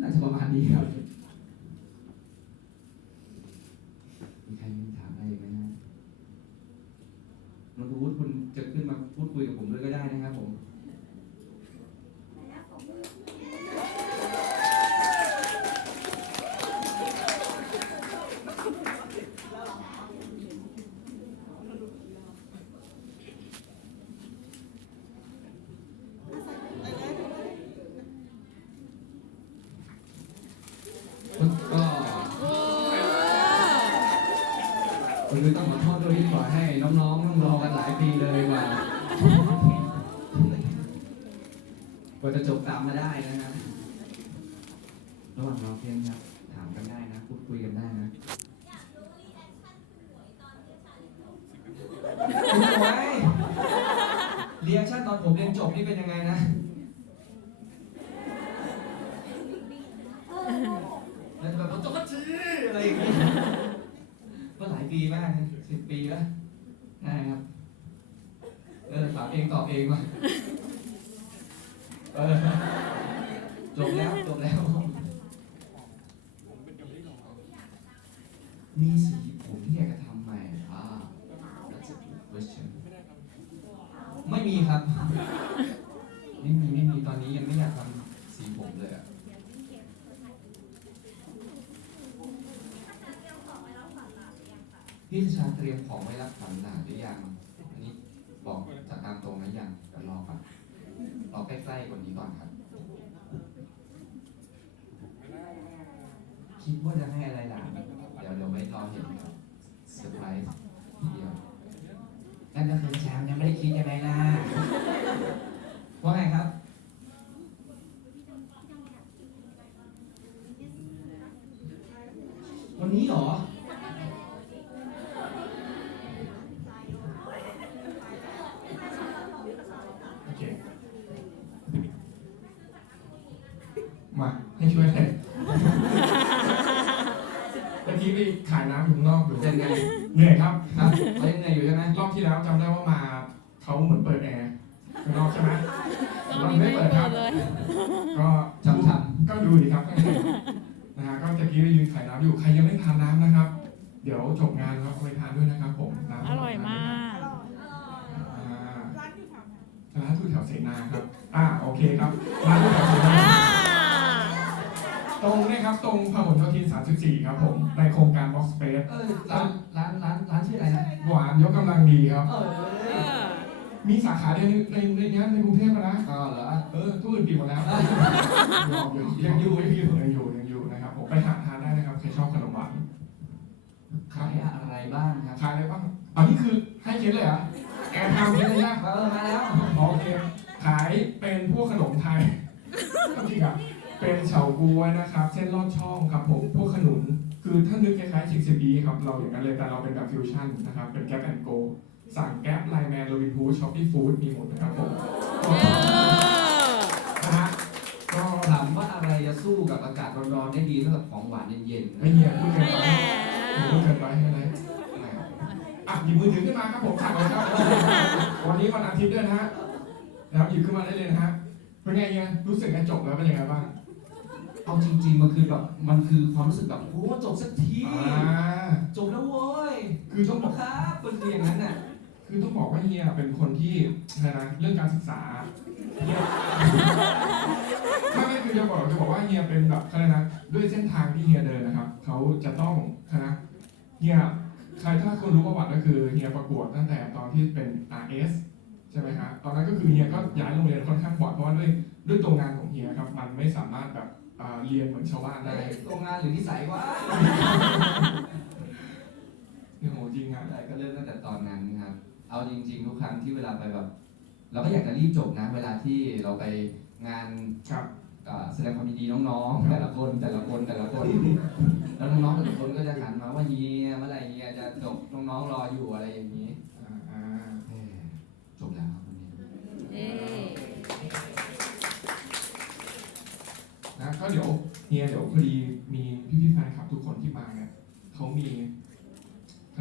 น่าจะประมาณนี้ครับ มีใครมีถามอะไรอีกไหมฮะน้องรู้คุณจะขึ้นมาพูดคุยกับผมด้วยก็ได้นะครับผม ก็ คือต้องขอโทษด้วยที่ปล่อยให้น้องๆต้องรอกันหลายปีเลยกว่ากว่าจะจบตามมาได้นะฮะระหว่างรอเพลงครับ ถามกันได้นะพูดคุยกันได้นะคุณไว้เรียกชั่นตอนผมเรียนจบนี่เป็นยังไงนะแล้วจะแบบว่าจบก็ชีอะไรอย่างเงี้ยก็หลายปีมากสิบปีแล้ว ได้ครับ เออถามเองตอบเองมาเออจบแล้วจบแล้ว มีสีผมที่อยากจะทำใหม่อ่า that's a good question ไม่มีครับ ไม่มีไม่มีตอนนี้ยังไม่อยากทำสีผมเลยอะ พี่ชาเตรียมของไว้รับขวัญหลานหรือยังอันนี้บอกจากตามตรงนะยังเดี๋ยวรอก่อนรอใกล้ๆกว่านี้ก่อนครับ คิดว่าจะให้อะไรหลานเดี๋ยวเดี๋ยวไว้รอเห็นเซอร์ไพรส์ทีเดียวนั่นก็คือแชมป์ยังไม่ได้คิดยังไงล่ะว่าไงครับวันนี้เหรอ โอเค มา ให้ช่วยเลยเมื่อกี้ไปขายน้ำอยู่ข้างนอกอยู่เป็นไงเหนื่อยครับครับเขายังไงอยู่ใช่ไหมรอบที่แล้วจำได้ว่ามาเขาเหมือนเปิดแอร์ข้างนอกใช่ไหมตอนนี้ไม่เปิดเลยก็ทำทก็ดูดิครับข้างในนะฮะก็ตะกี้ยืนขายน้ำอยู่ใครยังไม่ทานน้ำนะครับ เดี๋ยวจบงานแล้วเอาไปทานด้วยนะครับผมน้ำอร่อยมากอ่าร้านอยู่แถวเสนาครับ อ่าโอเคครับ ครับ ตรงพหลโยธิน 34 ครับผม ในโครงการ Box Space ำเออร้านร้านร้านร้านชื่ออะไรนะหวานยกกำลังดีครับ เออเออมีสาขาเดียวในในในนี้ในกรุงเทพนะอ๋อเหรอเออทุกอื่นปิดหมดแล้วยังอยู่ยังอยู่ยังอยู่ยังอยู่นะครับผมไปหาทานได้นะครับใครชอบขนมหวานขายอะไรบ้างครับขายอะไรบ้างอันนี้คือให้เคสเลยเหรอแอร์ไทม์เคสเลยนะเออมาแล้วโอเคขายเป็นพวกขนมไทยจริงอะ เป็นเฉาก๊วยนะครับ เส้นลอดช่องครับผมพวกขนุน คือถ้านึกคล้ายๆชิคซีบีครับเราอย่างนั้นเลยแต่เราเป็นแบบฟิวชั่นนะครับ เป็นแก๊ปแอนโกสั่งแก๊ปไลแมนโรบินฮูดช้อปปี้ฟู้ดมีหมดนะครับผมเออนะฮะก็ถามว่าอะไรจะสู้กับอากาศร้อนๆได้ดีเท่ากับของหวานเย็นๆไม่เงียบพูดเกินไม่ไปแล้วพูดเกินไปให้อะไรอะหยิบมือถือขึ้นมาครับผมสั่งเลยครับวันนี้วันอาทิตย์ด้วยนะฮะนะครับหยิบขึ้นมาได้เลยนะฮะเป็นไงเนี่ยรู้สึกไงจบแล้วเป็นยังไงบ้าง เอาจริงๆมันคือแบบมันคือความรู้สึกแบบโอ้จบสักทีอ่า จบแล้วโว้ยคือจต้อบงบแล้อวกครับเป็นอย่างนั้นน่ะคือต้องบอกว่าเฮียเป็นคนที่อะไรนะเรื่องการศึกษาเฮียไม่ไม่คือจะบอกจะบอกว่าเฮียเป็นแบบอะไรนะด้วยเส้นทางที่เฮียเดินนะครับเขาจะต้องอะไรนะเฮียใครถ้าคนรู้ประวัติก็คือเฮียประกวดตั้งแต่ตอนที่เป็น RS ใช่ไหมฮะตอนนั้นก็คือเฮียก็ย้ายโรงเรียนค่อนข้างบ่อยเพราะว่าด้วยด้วยตัวงานของเฮียครับมันไม่สามารถแบบอ่า เรียนเหมือนชาวบ้านได้โรงงานหรือนิสัยวะเนี่ยโหจริงอะอะไรก็เริ่มตั้งแต่ตอนนั้นครับ เอาจริง ๆ ทุกครั้งที่เวลาไปแบบ เราก็อยากจะรีบจบนะ เวลาที่เราไปงานครับเอ่อแสดงความยินดีน้องๆ แต่ละคนแต่ละคนแต่ละคน แล้วน้องๆแต่ละคนก็จะหันมาว่าเฮียเมื่อไหร่เฮียจะจบน้องๆรออยู่อะไรอย่างนี้อ่าอ่าเอ้ยจบแล้วครับวันนี้เอ๊ะนะ ก็เดี๋ยวเนี่ยเดี๋ยวพอดีมีพี่พี่แฟนคลับทุกคนที่มาเนี่ยเขามี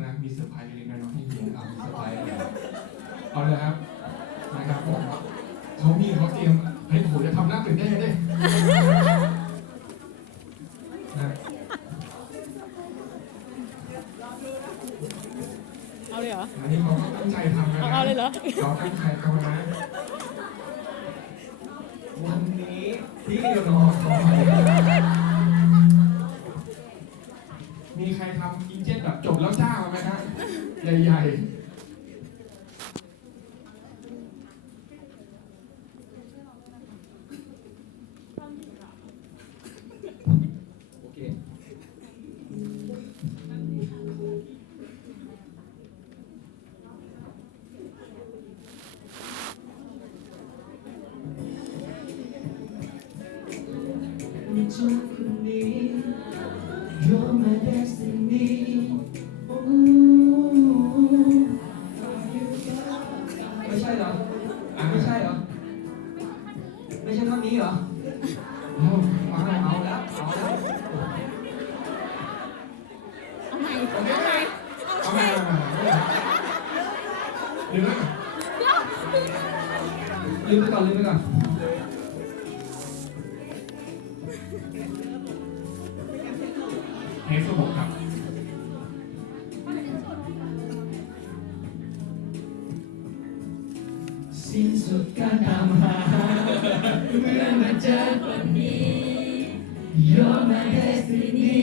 นะมีเซอร์ไพรส์เล็กๆน้อยให้เฮียนครับเซอร์ไพรส์เอาเลยครับนะครับผมเขามีเขาเตรียมให้ผมจะทำหน้าตื่นเต้นเด้เอาเลยเหรอ อันนี้เขาตั้งใจทำนะเอาเลยเหรอเขาตั้งใจทำนะ นี้ที่รอคอมีใครทำอินเจ็ตแบบจบแล้วจ้ามาไหมฮะใหญ่ๆ เอามาเดี๋ยวนะลืมไปก่อนลืมไปก่อนเทสระบบครับสิ้นสุดการตามหาเมื่อมาเจอคนนี้ You're my destiny